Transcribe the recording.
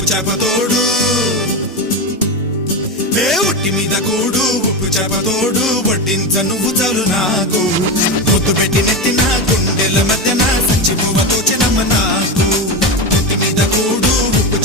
ఉప్పు చేపతోడు ఒట్టి మీద కూడు ఉప్పు చేపతోడు వడ్డించ నువ్వు చాలు నాకు పొద్దు పెట్టి నెత్తిన గుండెల మధ్యన సంచి పువ్వతో చెనమ్మ నాకు ఒట్టి మీద కూడు ఉప్పు